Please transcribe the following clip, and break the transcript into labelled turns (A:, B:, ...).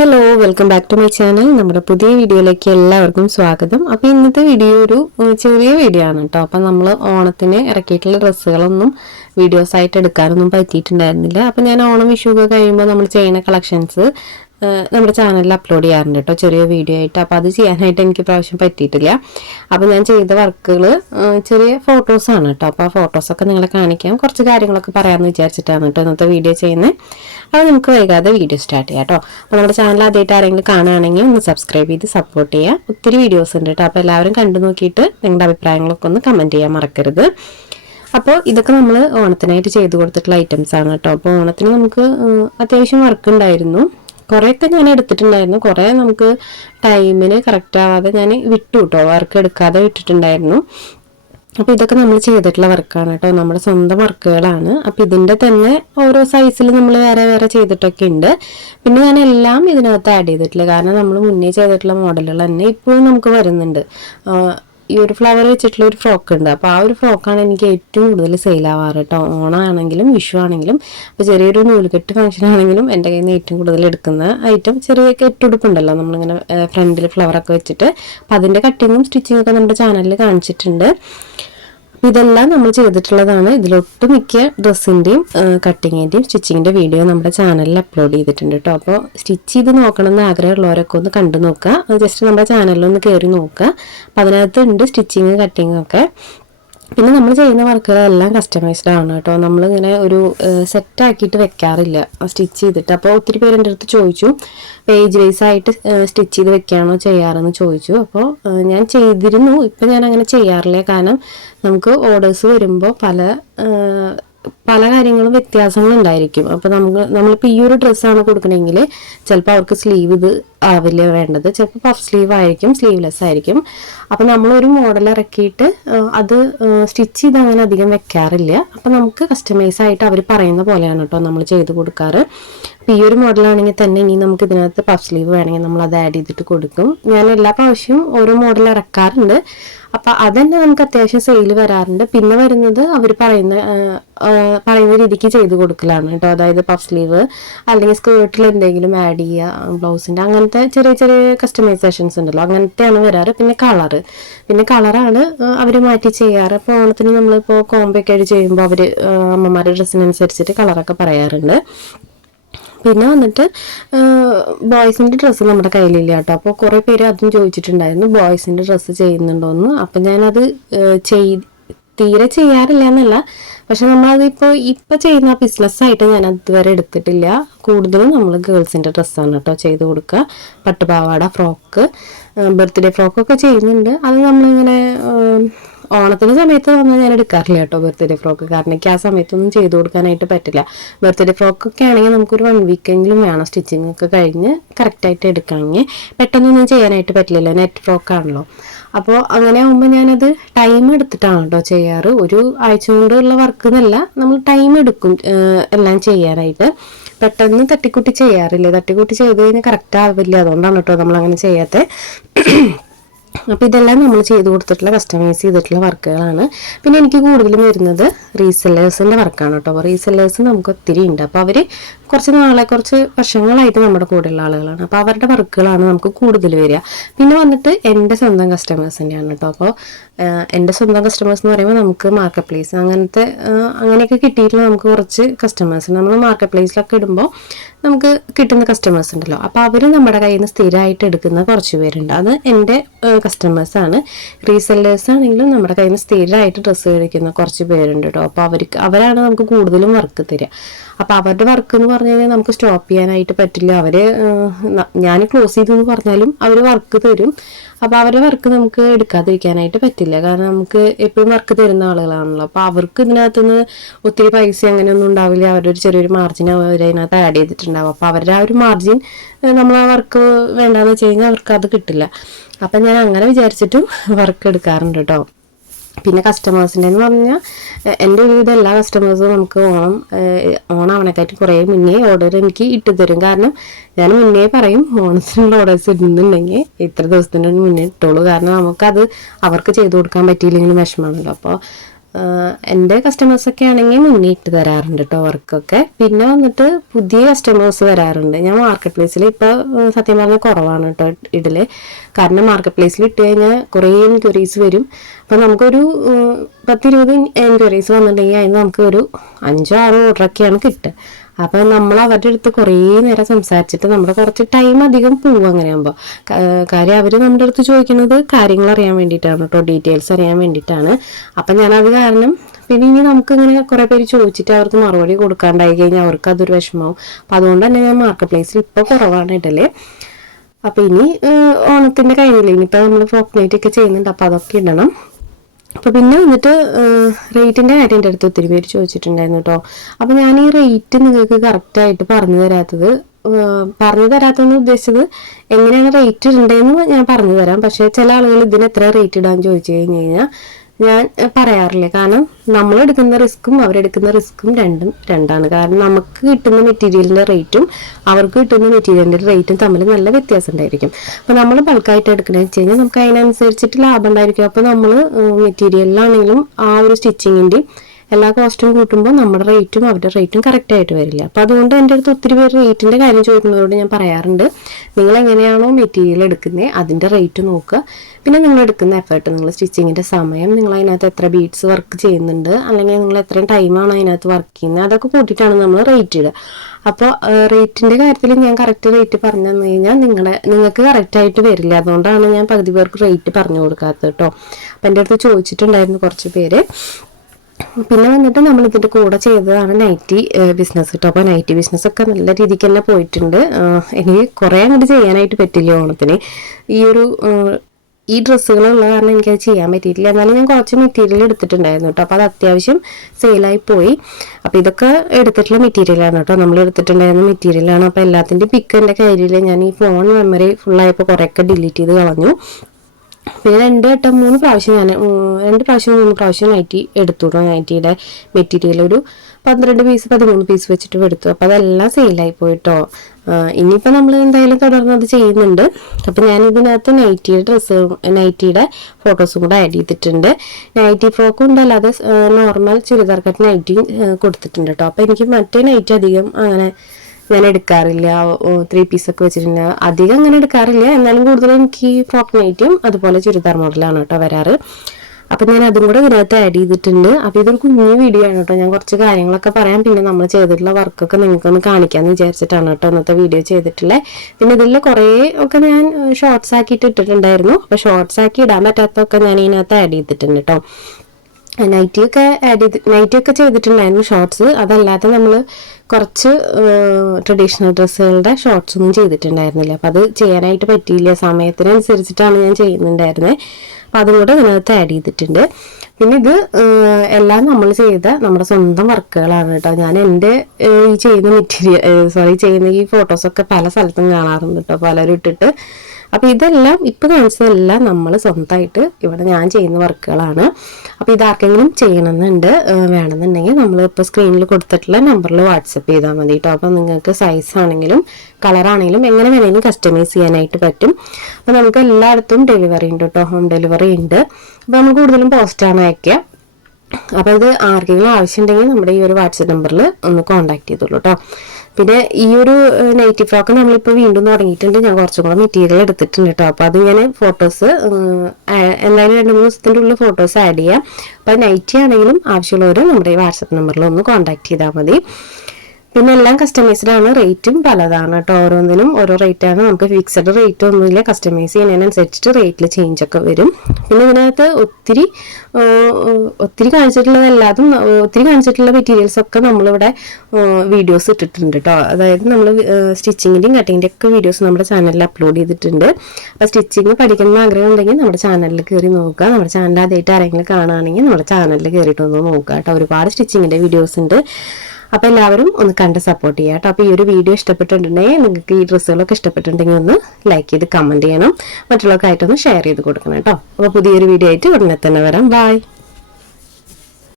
A: Hello welcome back to my channel നമ്മുടെ പുതിയ വീഡിയോയിലേക്ക് എല്ലാവർക്കും സ്വാഗതം. അപ്പോൾ ഇന്നത്തെ വീഡിയോ ഒരു ചെറിയ വീഡിയോ ആണ് കേട്ടോ. അപ്പം നമ്മൾ ഓണത്തിന് ഇറക്കിയിട്ടുള്ള ഡ്രസ്സുകളൊന്നും വീഡിയോസ് ആയിട്ട് എടുക്കാനൊന്നും പറ്റിയിട്ടുണ്ടായിരുന്നില്ല. അപ്പം ഞാൻ ഓണം വിഷു ഒക്കെ കഴിയുമ്പോൾ നമ്മൾ ചെയ്യുന്ന കളക്ഷൻസ് നമ്മുടെ ചാനലിൽ അപ്ലോഡ് ചെയ്യാറുണ്ട് കേട്ടോ ചെറിയ വീഡിയോ ആയിട്ട്. അപ്പോൾ അത് ചെയ്യാനായിട്ട് എനിക്ക് പ്രാവശ്യം പറ്റിയിട്ടില്ല. അപ്പോൾ ഞാൻ ചെയ്ത വർക്കുകൾ ചെറിയ ഫോട്ടോസാണ് കേട്ടോ. അപ്പോൾ ആ ഫോട്ടോസൊക്കെ നിങ്ങളെ കാണിക്കാം. കുറച്ച് കാര്യങ്ങളൊക്കെ പറയാമെന്ന് വിചാരിച്ചിട്ടാണ് കേട്ടോ ഇന്നത്തെ വീഡിയോ ചെയ്യുന്നത്. അപ്പോൾ നമുക്ക് വൈകാതെ വീഡിയോ സ്റ്റാർട്ട് ചെയ്യാം കേട്ടോ. അപ്പോൾ നമ്മുടെ ചാനൽ ആദ്യമായിട്ട് ആരെങ്കിലും കാണുകയാണെങ്കിൽ ഒന്ന് സബ്സ്ക്രൈബ് ചെയ്ത് സപ്പോർട്ട് ചെയ്യുക. ഒത്തിരി വീഡിയോസ് ഉണ്ട് കേട്ടോ. അപ്പോൾ എല്ലാവരും കണ്ടു നോക്കിയിട്ട് നിങ്ങളുടെ അഭിപ്രായങ്ങളൊക്കെ ഒന്ന് കമന്റ് ചെയ്യാൻ മറക്കരുത്. അപ്പോൾ ഇതൊക്കെ നമ്മൾ ഓണത്തിനായിട്ട് ചെയ്തു കൊടുത്തിട്ടുള്ള ഐറ്റംസ് ആണ് കേട്ടോ. അപ്പോൾ ഓണത്തിന് നമുക്ക് അത്യാവശ്യം വർക്ക് ഉണ്ടായിരുന്നു. കുറേയൊക്കെ ഞാൻ എടുത്തിട്ടുണ്ടായിരുന്നു. കുറേ നമുക്ക് ടൈമിന് കറക്റ്റ് ആവാതെ ഞാൻ വിട്ടു കേട്ടോ വർക്ക് എടുക്കാതെ വിട്ടിട്ടുണ്ടായിരുന്നു. അപ്പോൾ ഇതൊക്കെ നമ്മൾ ചെയ്തിട്ടുള്ള വർക്കാണ് കേട്ടോ. നമ്മുടെ സ്വന്തം വർക്കുകളാണ് അപ്പോൾ ഇതിന്റെ തന്നെ ഓരോ സൈസിൽ നമ്മൾ വേറെ വേറെ ചെയ്തിട്ടൊക്കെ ഉണ്ട്. പിന്നെ ഞാൻ എല്ലാം ഇതിനകത്ത് ആഡ് ചെയ്തിട്ടില്ല. കാരണം നമ്മൾ മുന്നേ ചെയ്തിട്ടുള്ള മോഡലുകൾ തന്നെ ഇപ്പോഴും നമുക്ക് വരുന്നുണ്ട്. ഈ ഒരു ഫ്ലവർ വെച്ചിട്ടുള്ള ഒരു ഫ്രോക്ക് ഉണ്ട്. അപ്പോൾ ആ ഒരു ഫ്രോക്കാണ് എനിക്ക് ഏറ്റവും കൂടുതൽ സെയിലാവാറ് കേട്ടോ ഓണമാണെങ്കിലും വിഷു ആണെങ്കിലും അപ്പോൾ ചെറിയൊരു നൂലുകെട്ട് ഫംഗ്ഷൻ ആണെങ്കിലും എന്റെ കയ്യിൽ നിന്ന് ഏറ്റവും കൂടുതൽ എടുക്കുന്ന ഐറ്റം ചെറിയ കെട്ടുടുപ്പുണ്ടല്ലോ നമ്മളിങ്ങനെ ഫ്രണ്ടിൽ ഫ്ലവറൊക്കെ വെച്ചിട്ട്. അപ്പോൾ അതിന്റെ കട്ടിങ്ങും സ്റ്റിച്ചിങ്ങും ഒക്കെ നമ്മുടെ ചാനലിൽ കാണിച്ചിട്ടുണ്ട്. ഇതെല്ലാം നമ്മൾ ചെയ്തിട്ടുള്ളതാണ്. ഇതിലൊട്ട് മിക്ക ഡ്രസ്സിന്റെയും കട്ടിങ്ങിന്റെയും സ്റ്റിച്ചിങ്ങിന്റെ വീഡിയോ നമ്മുടെ ചാനലിൽ അപ്ലോഡ് ചെയ്തിട്ടുണ്ട് കേട്ടോ അപ്പോൾ സ്റ്റിച്ച് ചെയ്ത് നോക്കണം എന്ന് ആഗ്രഹമുള്ളവരൊക്കെ ഒന്ന് കണ്ടു നോക്കുക. ജസ്റ്റ് നമ്മുടെ ചാനലിൽ ഒന്ന് കയറി നോക്കുക. അപ്പോൾ അതിനകത്ത് ഉണ്ട് സ്റ്റിച്ചിങ് കട്ടിങ് ഒക്കെ. പിന്നെ നമ്മൾ ചെയ്യുന്ന വർക്കുകളെല്ലാം കസ്റ്റമൈസ്ഡ് ആണ് കേട്ടോ. നമ്മളിങ്ങനെ ഒരു സെറ്റ് ആക്കിയിട്ട് വെക്കാറില്ല. സ്റ്റിച്ച് ചെയ്തിട്ട്. അപ്പോൾ ഒത്തിരി പേര് എന്റെ അടുത്ത് ചോദിച്ചു പേജ് വൈസ് ആയിട്ട് സ്റ്റിച്ച് ചെയ്ത് വെക്കുകയാണോ ചെയ്യാറെന്ന് ചോദിച്ചു. അപ്പോൾ ഞാൻ ചെയ്തിരുന്നു. ഇപ്പം ഞാൻ അങ്ങനെ ചെയ്യാറില്ല. കാരണം നമുക്ക് ഓർഡേഴ്സ് വരുമ്പോൾ പല പല കാര്യങ്ങളും വ്യത്യാസങ്ങളുണ്ടായിരിക്കും. അപ്പോൾ നമുക്ക് നമ്മളിപ്പോൾ ഈ ഒരു ഡ്രസ്സാണ് കൊടുക്കണമെങ്കിൽ ചിലപ്പോൾ അവർക്ക് സ്ലീവ് ഇത് ആവില്ല വേണ്ടത്. ചിലപ്പോൾ പഫ് സ്ലീവ് ആയിരിക്കും സ്ലീവ്ലെസ് ആയിരിക്കും. അപ്പോൾ നമ്മളൊരു മോഡൽ ഇറക്കിയിട്ട് അത് സ്റ്റിച്ച് ചെയ്ത് അങ്ങനെ അധികം വെക്കാറില്ല. അപ്പോൾ നമുക്ക് കസ്റ്റമൈസ് ആയിട്ട് അവർ പറയുന്ന പോലെയാണ് കേട്ടോ നമ്മൾ ചെയ്ത് കൊടുക്കാറ്. അപ്പോൾ ഈ ഒരു മോഡലാണെങ്കിൽ തന്നെ ഇനി നമുക്ക് ഇതിനകത്ത് പഫ് സ്ലീവ് വേണമെങ്കിൽ നമ്മൾ അത് ആഡ് ചെയ്തിട്ട് കൊടുക്കും. ഞാൻ എല്ലാ പ്രാവശ്യവും ഓരോ മോഡൽ ഇറക്കാറുണ്ട്. അപ്പോൾ അതന്നെ നമുക്ക് അത്യാവശ്യം സെയിൽ വരാറുണ്ട്. പിന്നെ വരുന്നത് അവർ പറയുന്ന പറയുന്ന രീതിക്ക് ചെയ്ത് കൊടുക്കലാണ് കേട്ടോ. അതായത് പഫ് സ്ലീവ് അല്ലെങ്കിൽ സ്കേർട്ടിൽ എന്തെങ്കിലും ആഡ് ചെയ്യുക ബ്ലൗസിന്റെ അങ്ങനത്തെ ചെറിയ ചെറിയ കസ്റ്റമൈസേഷൻസ് ഉണ്ടല്ലോ. അങ്ങനത്തെയാണ് വരാറ്. പിന്നെ കളറ് പിന്നെ കളറാണ് അവർ മാറ്റി ചെയ്യാറ്. അപ്പോൾ ഓണത്തിന് നമ്മളിപ്പോൾ കോമ്പൊക്കെ ആയിട്ട് ചെയ്യുമ്പോൾ അവർ അമ്മമാരുടെ ഡ്രസ്സിനനുസരിച്ചിട്ട് കളറൊക്കെ പറയാറുണ്ട്. പിന്നെ വന്നിട്ട് ബോയ്സിന്റെ ഡ്രസ്സ് നമ്മുടെ കയ്യിലില്ല കേട്ടോ. അപ്പോൾ കുറേ പേര് അതും ചോദിച്ചിട്ടുണ്ടായിരുന്നു ബോയ്സിന്റെ ഡ്രസ്സ് ചെയ്യുന്നുണ്ടോയെന്ന് അപ്പം ഞാനത് ചെയ് തീരെ ചെയ്യാറില്ല എന്നല്ല പക്ഷെ നമ്മളതിപ്പോൾ ഇപ്പോൾ ചെയ്യുന്ന ബിസിനസ്സായിട്ട് ഞാൻ അതുവരെ എടുത്തിട്ടില്ല. കൂടുതലും നമ്മൾ ഗേൾസിന്റെ ഡ്രസ്സാണ് കേട്ടോ ചെയ്ത് കൊടുക്കുക പട്ടുപാവാട ഫ്രോക്ക് ബർത്ത്ഡേ ഫ്രോക്കൊക്കെ ചെയ്യുന്നുണ്ട്. അത് നമ്മളിങ്ങനെ ഓണത്തിന് സമയത്ത് വന്നാൽ ഞാൻ എടുക്കാറില്ല കേട്ടോ ബർത്ത്ഡേ ഫ്രോക്ക് കാരണം എനിക്ക് ആ സമയത്തൊന്നും ചെയ്തു കൊടുക്കാനായിട്ട് പറ്റില്ല. ബർത്ത്ഡേ ഫ്രോക്കൊക്കെ ആണെങ്കിൽ നമുക്കൊരു വൺ വീക്കെങ്കിലും വേണം. സ്റ്റിച്ചിങ് ഒക്കെ കഴിഞ്ഞ് കറക്റ്റായിട്ട് എടുക്കണമെങ്കിൽ പെട്ടെന്നൊന്നും ചെയ്യാനായിട്ട് പറ്റില്ലല്ലോ. നെറ്റ് ഫ്രോക്കാണല്ലോ അപ്പോൾ അങ്ങനെ ആകുമ്പോൾ ഞാനത് ടൈം എടുത്തിട്ടാണ് കേട്ടോ ചെയ്യാറ്. ഒരു ആഴ്ച കൊണ്ടുള്ള വർക്ക് എന്നല്ല നമ്മൾ ടൈം എടുക്കും എല്ലാം ചെയ്യാനായിട്ട്. പെട്ടെന്ന് തട്ടിക്കൂട്ടി ചെയ്യാറില്ല. തട്ടിക്കൂട്ടി ചെയ്ത് കഴിഞ്ഞാൽ കറക്റ്റ് ആവില്ല. അതുകൊണ്ടാണ് കേട്ടോ നമ്മൾ അങ്ങനെ ചെയ്യാത്തത് അപ്പോൾ ഇതെല്ലാം നമ്മൾ ചെയ്ത് കൊടുത്തിട്ടുള്ള കസ്റ്റമൈസ് ചെയ്തിട്ടുള്ള വർക്കുകളാണ്. പിന്നെ എനിക്ക് കൂടുതലും വരുന്നത് റീസെല്ലേഴ്സിന്റെ വർക്കാണ് കേട്ടോ. അപ്പോൾ റീസെല്ലേഴ്സ് നമുക്ക് ഒത്തിരി ഉണ്ട്. അപ്പോൾ അവർ കുറച്ച് നാളെ കുറച്ച് വർഷങ്ങളായിട്ട് നമ്മുടെ കൂടെയുള്ള ആളുകളാണ്. അപ്പോൾ അവരുടെ വർക്കുകളാണ് നമുക്ക് കൂടുതൽ വരിക. പിന്നെ വന്നിട്ട് എന്റെ സ്വന്തം കസ്റ്റമേഴ്സിന്റെയാണ് കേട്ടോ. അപ്പോൾ എന്റെ സ്വന്തം കസ്റ്റമേഴ്സ് എന്ന് പറയുമ്പോൾ നമുക്ക് മാർക്കറ്റ് പ്ലേസ് അങ്ങനത്തെ അങ്ങനെയൊക്കെ കിട്ടിയിട്ടുള്ള നമുക്ക് കുറച്ച് കസ്റ്റമേഴ്സ് നമ്മൾ മാർക്കറ്റ് പ്ലേസിലൊക്കെ ഇടുമ്പോൾ നമുക്ക് കിട്ടുന്ന കസ്റ്റമേഴ്സ് ഉണ്ടല്ലോ. അപ്പോൾ അവർ നമ്മുടെ കയ്യിൽ നിന്ന് സ്ഥിരമായിട്ട് എടുക്കുന്ന കുറച്ച് പേരുണ്ട്. അത് എന്റെ കസ്റ്റമേഴ്സ് ആണ്. റീസെല്ലേഴ്സ് ആണെങ്കിലും നമ്മുടെ കയ്യിൽ നിന്ന് സ്ഥിരമായിട്ട് ഡ്രസ്സ് മേടിക്കുന്ന കുറച്ച് പേരുണ്ട് കേട്ടോ. അപ്പോൾ അവർക്ക് അവരാണ് നമുക്ക് കൂടുതലും വർക്ക് തരിക. അപ്പോൾ അവരുടെ വർക്ക് എന്ന് പറഞ്ഞു കഴിഞ്ഞാൽ നമുക്ക് സ്റ്റോപ്പ് ചെയ്യാനായിട്ട് പറ്റില്ല. അവർ ഞാൻ ക്ലോസ് ചെയ്തു എന്ന് പറഞ്ഞാലും അവർ വർക്ക് തരും. അപ്പോൾ അവരുടെ വർക്ക് നമുക്ക് എടുക്കാതിരിക്കാനായിട്ട് പറ്റില്ല. കാരണം നമുക്ക് എപ്പോഴും വർക്ക് തരുന്ന ആളുകളാണല്ലോ. അപ്പോൾ അവർക്ക് ഇതിനകത്തുനിന്ന് ഒത്തിരി പൈസ അങ്ങനെയൊന്നും ഉണ്ടാവില്ല. അവരുടെ ഒരു ചെറിയൊരു മാർജിൻ അവർ അതിനകത്ത് ആഡ് ചെയ്തിട്ടുണ്ടാവും. അപ്പോൾ അവരുടെ ആ ഒരു മാർജിൻ നമ്മൾ ആ വർക്ക് വേണ്ടാന്ന് വെച്ച് കഴിഞ്ഞാൽ അവർക്ക് അത് കിട്ടില്ല. അപ്പം ഞാൻ അങ്ങനെ വിചാരിച്ചിട്ടും വർക്ക് എടുക്കാറുണ്ട് കേട്ടോ പിന്നെ കസ്റ്റമേഴ്സിന്റെ എന്ന് പറഞ്ഞാൽ എന്റെ ഒരുവിധം എല്ലാ കസ്റ്റമേഴ്സും നമുക്ക് ഓണം ഓണാവണക്കായിട്ട് കുറേ മുന്നേ ഓർഡർ എനിക്ക് ഇട്ട് തരും കാരണം ഞാൻ മുന്നേ പറയും ഓണത്തിനുള്ള ഓർഡേഴ്സ് ഇടുന്നുണ്ടെങ്കിൽ ഇത്ര ദിവസത്തിന്റെ മുന്നേ ഇട്ടോളൂ. കാരണം നമുക്കത് അവർക്ക് ചെയ്തു കൊടുക്കാൻ പറ്റിയില്ലെങ്കിലും വിഷമമാണല്ലോ. അപ്പോൾ എന്റെ കസ്റ്റമേഴ്സൊക്കെ ആണെങ്കിൽ മുന്നേ ഇട്ട് തരാറുണ്ട് കേട്ടോ വർക്കൊക്കെ പിന്നെ വന്നിട്ട് പുതിയ കസ്റ്റമേഴ്സ് വരാറുണ്ട്. ഞാൻ മാർക്കറ്റ് പ്ലേസിൽ ഇപ്പോൾ സത്യം പറഞ്ഞാൽ കുറവാണ് കേട്ടോ ഇടൽ കാരണം മാർക്കറ്റ് പ്ലേസിൽ ഇട്ട് കഴിഞ്ഞാൽ കുറേ എൻക്വയറീസ് വരും. അപ്പം നമുക്കൊരു പത്തിരുപത് എൻക്വയറീസ് വന്നിട്ടുണ്ടെങ്കിൽ അതിന് നമുക്ക് ഒരു അഞ്ചോ ആറോ ഓർഡറൊക്കെയാണ് കിട്ടുക. അപ്പം നമ്മൾ അവരുടെ അടുത്ത് കുറേ നേരം സംസാരിച്ചിട്ട് നമ്മുടെ കുറച്ച് ടൈം അധികം പോവും അങ്ങനെയാകുമ്പോൾ കാര്യം അവർ നമ്മുടെ അടുത്ത് ചോദിക്കുന്നത് കാര്യങ്ങൾ അറിയാൻ വേണ്ടിയിട്ടാണ് കേട്ടോ ഡീറ്റെയിൽസ് അറിയാൻ വേണ്ടിയിട്ടാണ്. അപ്പം ഞാനത് കാരണം പിന്നെ ഇനി നമുക്ക് ഇങ്ങനെ കുറേ പേര് ചോദിച്ചിട്ട് അവർക്ക് മറുപടി കൊടുക്കാണ്ടായി കഴിഞ്ഞാൽ അവർക്ക് അതൊരു വിഷമമാവും അപ്പം അതുകൊണ്ട് തന്നെ ഞാൻ മാർക്കറ്റ് പ്ലേസിൽ ഇപ്പോൾ കുറവാണ് ഇടൽ അപ്പം ഇനി ഓണത്തിന്റെ കഴിഞ്ഞില്ലേ? ഇനിയിപ്പോൾ നമ്മൾ ഫ്രോക്ക് നൈറ്റ് ഒക്കെ ചെയ്യുന്നുണ്ട് അപ്പം അതൊക്കെ ഇടണം. അപ്പോൾ പിന്നെ വന്നിട്ട് റേറ്റിന്റെ കാര്യം എന്റെ അടുത്ത് ഒത്തിരി പേര് ചോദിച്ചിട്ടുണ്ടായിരുന്നു കേട്ടോ അപ്പോൾ ഞാൻ ഈ റേറ്റ് നിങ്ങൾക്ക് കറക്റ്റായിട്ട് പറഞ്ഞു തരാത്തത് പറഞ്ഞു തരാത്തതെന്ന് ഉദ്ദേശിച്ചത് എങ്ങനെയാണ് റേറ്റ് ഇടേണ്ടതെന്ന് ഞാൻ പറഞ്ഞു തരാം. പക്ഷേ ചില ആളുകൾ ഇതിന് എത്ര റേറ്റ് ഇടാൻ ചോദിച്ചു കഴിഞ്ഞ് കഴിഞ്ഞാൽ ഞാൻ പറയാറില്ല? കാരണം നമ്മൾ എടുക്കുന്ന റിസ്ക്കും അവരെടുക്കുന്ന റിസ്ക്കും രണ്ടും രണ്ടാണ്. കാരണം നമുക്ക് കിട്ടുന്ന മെറ്റീരിയലിന്റെ റേറ്റും അവർക്ക് കിട്ടുന്ന മെറ്റീരിയലിന്റെ റേറ്റും തമ്മിൽ നല്ല വ്യത്യാസം ഉണ്ടായിരിക്കും. അപ്പോൾ നമ്മൾ ബൾക്കായിട്ട് എടുക്കണമെന്ന് വെച്ച് കഴിഞ്ഞാൽ നമുക്ക് അതിനനുസരിച്ചിട്ട് ലാഭം ഉണ്ടായിരിക്കും. അപ്പോൾ നമ്മൾ മെറ്റീരിയലിലാണെങ്കിലും ആ ഒരു സ്റ്റിച്ചിങ്ങിന്റെയും എല്ലാ കോസ്റ്റും കൂട്ടുമ്പോൾ നമ്മുടെ റേറ്റും അവരുടെ റേറ്റും കറക്റ്റ് ആയിട്ട് വരില്ല. അപ്പോൾ അതുകൊണ്ട് എന്റെ അടുത്ത് ഒത്തിരി പേര് റേറ്റിന്റെ കാര്യം ചോദിക്കുന്നതോട് ഞാൻ പറയാറുണ്ട്. നിങ്ങൾ എങ്ങനെയാണോ മെറ്റീരിയൽ എടുക്കുന്നത് അതിന്റെ റേറ്റ് നോക്കുക. പിന്നെ നിങ്ങൾ എടുക്കുന്ന എഫേർട്ട് നിങ്ങൾ സ്റ്റിച്ചിങ്ങിന്റെ സമയം നിങ്ങൾ അതിനകത്ത് എത്ര ബീഡ്സ് വർക്ക് ചെയ്യുന്നുണ്ട് അല്ലെങ്കിൽ നിങ്ങൾ എത്രയും ടൈമാണ് അതിനകത്ത് വർക്ക് ചെയ്യുന്നത് അതൊക്കെ കൂട്ടിയിട്ടാണ് നമ്മൾ റേറ്റ് ഇടുക. അപ്പോൾ റേറ്റിന്റെ കാര്യത്തിൽ ഞാൻ കറക്റ്റ് റേറ്റ് പറഞ്ഞു തന്നു കഴിഞ്ഞാൽ നിങ്ങളുടെ നിങ്ങൾക്ക് കറക്റ്റായിട്ട് വരില്ല. അതുകൊണ്ടാണ് ഞാൻ പകുതി പേർക്ക് റേറ്റ് പറഞ്ഞു കൊടുക്കാത്തത് കേട്ടോ അപ്പം എന്റെ അടുത്ത് ചോദിച്ചിട്ടുണ്ടായിരുന്നു കുറച്ച് പേര്. പിന്നെ വന്നിട്ട് നമ്മൾ ഇതിന്റെ കൂടെ ചെയ്തതാണ് നൈറ്റി ബിസിനസ് കേട്ടോ അപ്പോൾ നൈറ്റി ബിസിനസ് ഒക്കെ നല്ല രീതിക്ക് തന്നെ പോയിട്ടുണ്ട്. എനിക്ക് കുറേ അങ്ങോട്ട് ചെയ്യാനായിട്ട് പറ്റില്ല ഓണത്തിന്. ഈ ഒരു ഈ ഡ്രസ്സുകളുള്ള കാരണം എനിക്കത് ചെയ്യാൻ പറ്റിയിട്ടില്ല. എന്നാലും ഞാൻ കുറച്ച് മെറ്റീരിയൽ എടുത്തിട്ടുണ്ടായിരുന്നു കേട്ടോ. അപ്പോൾ അത് അത്യാവശ്യം സെയിലായി പോയി. അപ്പോൾ ഇതൊക്കെ എടുത്തിട്ടുള്ള മെറ്റീരിയലാണ് കേട്ടോ. നമ്മൾ എടുത്തിട്ടുണ്ടായിരുന്ന മെറ്റീരിയലാണ് അപ്പോൾ എല്ലാത്തിന്റെയും പിക്ക് എന്റെ കയ്യിൽ ഞാൻ ഈ ഫോൺ മെമ്മറി ഫുള്ളായപ്പോൾ കുറേയൊക്കെ ഡിലീറ്റ് ചെയ്ത് കളഞ്ഞു. പിന്നെ രണ്ട് വട്ടം മൂന്ന് പ്രാവശ്യം ഞാൻ രണ്ട് പ്രാവശ്യം മൂന്ന് പ്രാവശ്യം നൈറ്റി എടുത്തു കേട്ടോ നൈറ്റിയുടെ മെറ്റീരിയൽ ഒരു പന്ത്രണ്ട് പീസ് പതിമൂന്ന് പീസ് വെച്ചിട്ട് എടുത്തു. അപ്പോൾ അതെല്ലാം സെയിലായി പോയിട്ടോ. ഇനിയിപ്പോൾ നമ്മൾ എന്തായാലും തുടർന്ന് അത് ചെയ്യുന്നുണ്ട്. അപ്പോൾ ഞാൻ ഇതിനകത്ത് നൈറ്റിയുടെ ഡ്രസ്സ് നൈറ്റിയുടെ ഫോട്ടോസും കൂടെ ആഡ് ചെയ്തിട്ടുണ്ട്. നൈറ്റി ഫ്രോക്കും ഉണ്ട് അല്ലാതെ നോർമൽ ചുരിദാർ കട്ട് നൈറ്റിയും കൊടുത്തിട്ടുണ്ട് കേട്ടോ അപ്പോൾ എനിക്ക് മറ്റേ നൈറ്റ് അധികം അങ്ങനെ ഞാൻ എടുക്കാറില്ല. ത്രീ പീസൊക്കെ വെച്ചിട്ടുണ്ട്. അധികം അങ്ങനെ എടുക്കാറില്ല. എന്നാലും കൂടുതലും എനിക്ക് ഫ്രോക്ക് നൈറ്റും അതുപോലെ ചുരിദാർ മോഡലാണ് കേട്ടോ വരാറ്. അപ്പം ഞാൻ അതും കൂടെ ഇതിനകത്ത് ആഡ് ചെയ്തിട്ടുണ്ട്. അപ്പോൾ ഇതൊരു കുഞ്ഞു വീഡിയോ ആണ് കേട്ടോ. ഞാൻ കുറച്ച് കാര്യങ്ങളൊക്കെ പറയാം. പിന്നെ നമ്മൾ ചെയ്തിട്ടുള്ള വർക്കൊക്കെ നിങ്ങൾക്കൊന്ന് കാണിക്കാമെന്ന് വിചാരിച്ചിട്ടാണ് കേട്ടോ ഇന്നത്തെ വീഡിയോ ചെയ്തിട്ടുള്ളത് പിന്നെ ഇതിൽ കുറേ ഒക്കെ ഞാൻ ഷോർട്സ് ആക്കിയിട്ട് ഇട്ടിട്ടുണ്ടായിരുന്നു. അപ്പോൾ ഷോർട്സ് ആക്കി ഇടാൻ പറ്റാത്തതൊക്കെ ഞാൻ ഇതിനകത്ത് ആഡ് ചെയ്തിട്ടുണ്ട് കേട്ടോ. നൈറ്റിയൊക്കെ ആഡ് ചെയ്ത് നൈറ്റിയൊക്കെ ചെയ്തിട്ടുണ്ടായിരുന്നു ഷോർട്സ് അതല്ലാതെ നമ്മൾ കുറച്ച് ട്രഡീഷണൽ ഡ്രസ്സുകളുടെ ഷോർട്സ് ഒന്നും ചെയ്തിട്ടുണ്ടായിരുന്നില്ല. അപ്പം അത് ചെയ്യാനായിട്ട് പറ്റിയില്ല. സമയത്തിനനുസരിച്ചിട്ടാണ് ഞാൻ ചെയ്യുന്നുണ്ടായിരുന്നത് അപ്പം അതും കൂടെ ഇതിനകത്ത് ആഡ് ചെയ്തിട്ടുണ്ട്. പിന്നെ ഇത് എല്ലാം നമ്മൾ ചെയ്ത നമ്മുടെ സ്വന്തം വർക്കുകളാണ് കേട്ടോ. ഞാൻ എന്റെ ഈ ചെയ്യുന്ന മെറ്റീരിയൽ സോറി ചെയ്യുന്ന ഈ ഫോട്ടോസൊക്കെ പല സ്ഥലത്തും കാണാറുണ്ട് കേട്ടോ. പലരും ഇട്ടിട്ട്. അപ്പോൾ ഇതെല്ലാം ഇപ്പോൾ കാണിച്ചതെല്ലാം നമ്മൾ സ്വന്തമായിട്ട് ഇവിടെ ഞാൻ ചെയ്യുന്ന വർക്കുകളാണ്. അപ്പോൾ ഇതാർക്കെങ്കിലും ചെയ്യണമെന്നുണ്ട് വേണമെന്നുണ്ടെങ്കിൽ നമ്മൾ ഇപ്പോൾ സ്ക്രീനിൽ കൊടുത്തിട്ടുള്ള നമ്പറിൽ വാട്സപ്പ് ചെയ്താൽ മതി കേട്ടോ അപ്പോൾ നിങ്ങൾക്ക് സൈസ് ആണെങ്കിലും കളറാണെങ്കിലും എങ്ങനെ വേണമെങ്കിലും കസ്റ്റമൈസ് ചെയ്യാനായിട്ട് പറ്റും. അപ്പോൾ നമുക്ക് എല്ലായിടത്തും ഡെലിവറി ഉണ്ട് കേട്ടോ ഹോം ഡെലിവറി ഉണ്ട്. അപ്പോൾ നമ്മൾ കൂടുതലും പോസ്റ്റാണ് അയക്കുക. അപ്പോൾ ഇത് ആർക്കെങ്കിലും ആവശ്യമുണ്ടെങ്കിൽ നമ്മുടെ ഈ ഒരു വാട്സപ്പ് നമ്പറിൽ ഒന്ന് കോൺടാക്ട് ചെയ്തോളൂ കേട്ടോ പിന്നെ ഈ ഒരു നൈറ്റി ഫ്രോക്ക് നമ്മളിപ്പോൾ വീണ്ടും തുടങ്ങിയിട്ടുണ്ട്. ഞാൻ കുറച്ചും കൂടെ മെറ്റീരിയൽ എടുത്തിട്ടുണ്ട് കേട്ടോ അപ്പോൾ അത് ഞാൻ ഫോട്ടോസ് എന്തായാലും രണ്ട് മൂന്ന് ദിവസത്തിന്റെ ഉള്ളിൽ ഫോട്ടോസ് ആഡ് ചെയ്യാം. അപ്പോൾ നൈറ്റി ആണെങ്കിലും ആവശ്യമുള്ളവർ നമ്മുടെ ഈ വാട്സപ്പ് നമ്പറിൽ ഒന്ന് കോൺടാക്ട് ചെയ്താൽ മതി. പിന്നെ എല്ലാം കസ്റ്റമൈസ്ഡാണ് റേറ്റും പലതാണ് കേട്ടോ ഓരോന്നിനും ഓരോ റേറ്റ് ആണ്. നമുക്ക് ഫിക്സഡ് റേറ്റ് ഒന്നുമില്ല. കസ്റ്റമൈസ് ചെയ്യുന്നതിനനുസരിച്ചിട്ട് റേറ്റിൽ ചേഞ്ച് ഒക്കെ വരും. പിന്നെ ഇതിനകത്ത് ഒത്തിരി ഒത്തിരി കാണിച്ചിട്ടുള്ളതല്ലാതും ഒത്തിരി കാണിച്ചിട്ടുള്ള മെറ്റീരിയൽസ് ഒക്കെ നമ്മളിവിടെ വീഡിയോസ് ഇട്ടിട്ടുണ്ട് കേട്ടോ അതായത് നമ്മൾ സ്റ്റിച്ചിങ്ങിന്റെയും കട്ടിങ്ങിന്റെ ഒക്കെ വീഡിയോസ് നമ്മുടെ ചാനലിൽ അപ്ലോഡ് ചെയ്തിട്ടുണ്ട്. അപ്പോൾ സ്റ്റിച്ചിങ് പഠിക്കണം ആഗ്രഹം ഉണ്ടെങ്കിൽ നമ്മുടെ ചാനലിൽ കയറി നോക്കുക. നമ്മുടെ ചാനൽ ആദ്യമായിട്ട് ആരെങ്കിലും കാണുകയാണെങ്കിൽ നമ്മുടെ ചാനലിൽ കയറിയിട്ടൊന്ന് നോക്കുക കേട്ടോ ഒരുപാട് സ്റ്റിച്ചിങ്ങിന്റെ വീഡിയോസ് ഉണ്ട്. അപ്പോൾ എല്ലാവരും ഒന്ന് കണ്ട് സപ്പോർട്ട് ചെയ്യുക കേട്ടോ. അപ്പോൾ ഈ ഒരു വീഡിയോ ഇഷ്ടപ്പെട്ടിട്ടുണ്ടെങ്കിൽ നിങ്ങൾക്ക് ഈ ഡ്രസ്സുകളൊക്കെ ഇഷ്ടപ്പെട്ടിട്ടുണ്ടെങ്കിൽ ഒന്ന് ലൈക്ക് ചെയ്ത് കമന്റ് ചെയ്യണം. മറ്റുള്ളവർക്കായിട്ടൊന്ന് ഷെയർ ചെയ്ത് കൊടുക്കണം കേട്ടോ. അപ്പോൾ പുതിയൊരു വീഡിയോ ആയിട്ട് ഉടനെ തന്നെ വരാം. ബൈ